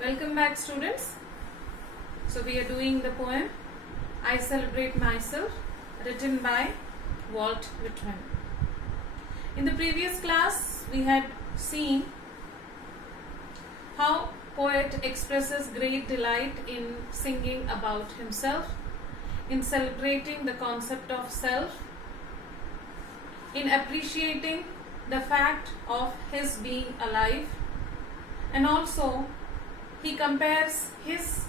Welcome back, students. So we are doing the poem I Celebrate Myself, written by Walt Whitman. In the previous class we had seen how poet expresses great delight in singing about himself, in celebrating the concept of self, in appreciating the fact of his being alive, and also he compares his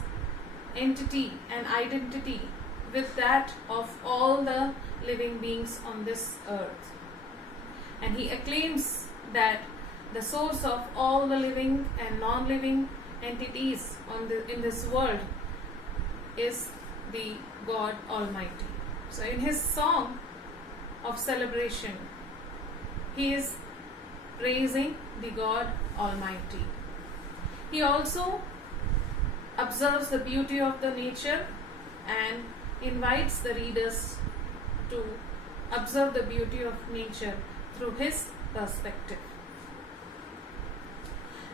entity and identity with that of all the living beings on this earth. And he acclaims that the source of all the living and non-living entities in this world is the God Almighty. So in his song of celebration, he is praising the God Almighty. He also observes the beauty of the nature and invites the readers to observe the beauty of nature through his perspective.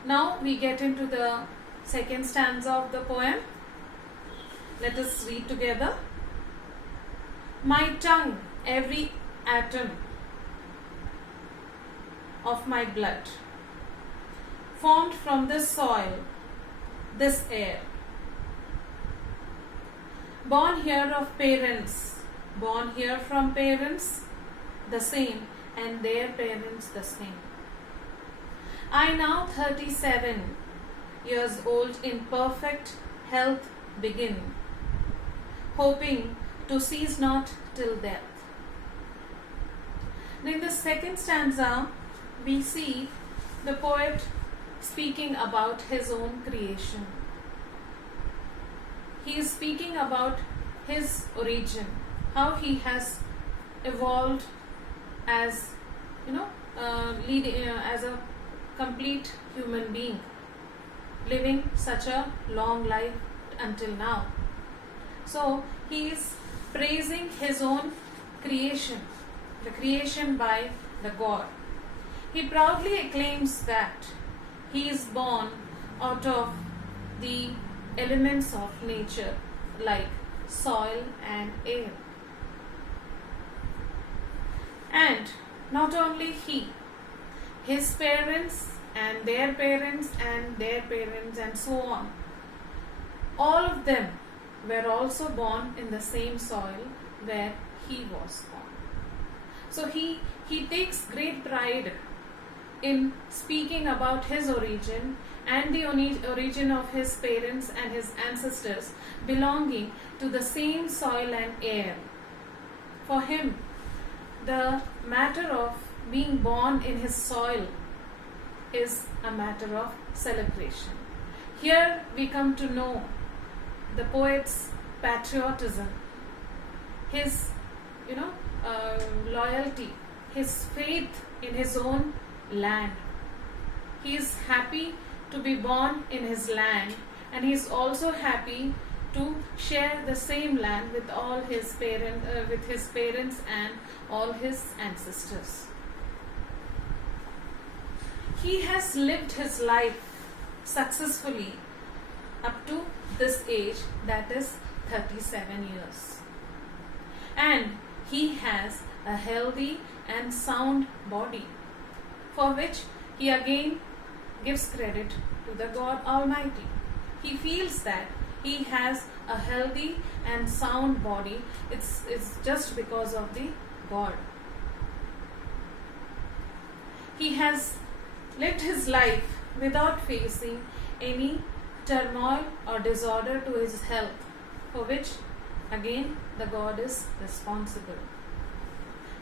Now we get into the second stanza of the poem. Let us read together. My tongue, every atom of my blood, formed from this soil, this air, born here of parents, born here from parents the same, and their parents the same. I now 37 years old in perfect health begin, hoping to cease not till death. In the second stanza, we see the poet speaking about his own creation. He is speaking about his origin, how he has evolved as as a complete human being, living such a long life until now. So he is praising his own creation, the creation by the God. He proudly acclaims that he is born out of the elements of nature like soil and air. And not only he, his parents and their parents and their parents and so on, all of them were also born in the same soil where he was born. So he takes great pride in speaking about his origin and the origin of his parents and his ancestors belonging to the same soil and air. For him, the matter of being born in his soil is a matter of celebration. Here we come to know the poet's patriotism, his loyalty, his faith in his own land. He is happy to be born in his land, and he is also happy to share the same land with all his parents and all his ancestors. He has lived his life successfully up to this age, that is 37 years. And he has a healthy and sound body, for which he again gives credit to the God Almighty. He feels that he has a healthy and sound body. It's just because of the God. He has lived his life without facing any turmoil or disorder to his health, for which again the God is responsible.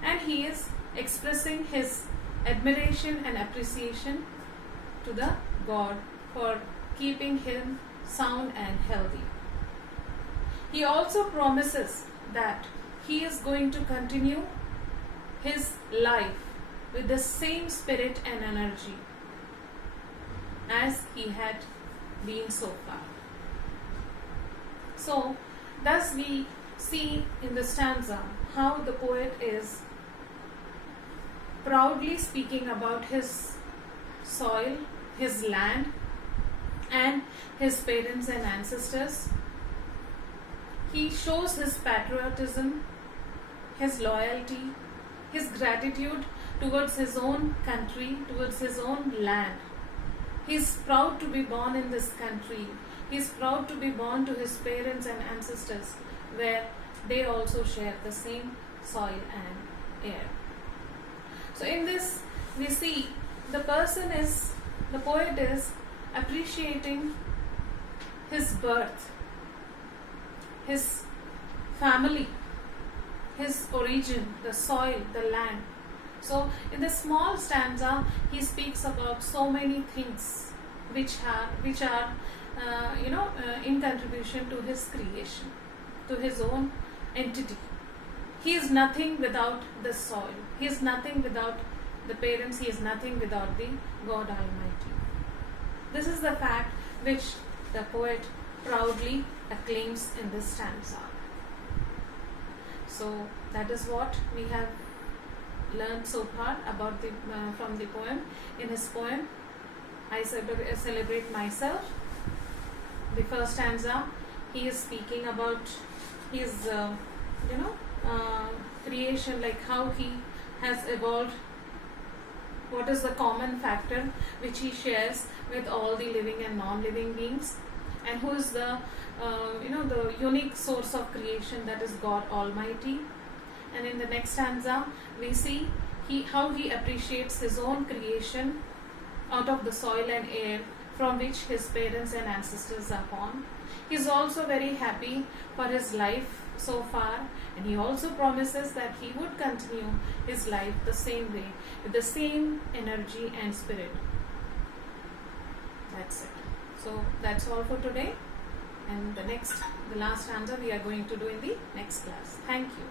And he is expressing his admiration and appreciation to the God for keeping him sound and healthy. He also promises that he is going to continue his life with the same spirit and energy as he had been so far. So, thus we see in the stanza how the poet is proudly speaking about his soil, his land, and his parents and ancestors. He shows his patriotism, his loyalty, his gratitude towards his own country, towards his own land. He is proud to be born in this country. He is proud to be born to his parents and ancestors, where they also share the same soil and air. So in this, we see the poet is appreciating his birth, his family, his origin, the soil, the land. So in the small stanza, he speaks about so many things which are in contribution to his creation, to his own entity. He is nothing without the soil. He is nothing without the parents. He is nothing without the God Almighty. This is the fact which the poet proudly acclaims in this stanza. So that is what we have learned so far about from the poem. In his poem, I celebrate myself. The first stanza, he is speaking about his creation, like how he has evolved, what is the common factor which he shares with all the living and non-living beings, and who is the the unique source of creation, that is God Almighty. And in the next stanza, we see how he appreciates his own creation out of the soil and air from which his parents and ancestors are born. He is also very happy for his life so far, and he also promises that he would continue his life the same way, with the same energy and spirit. That's it. So that's all for today, and the last stanza we are going to do in the next class. Thank you.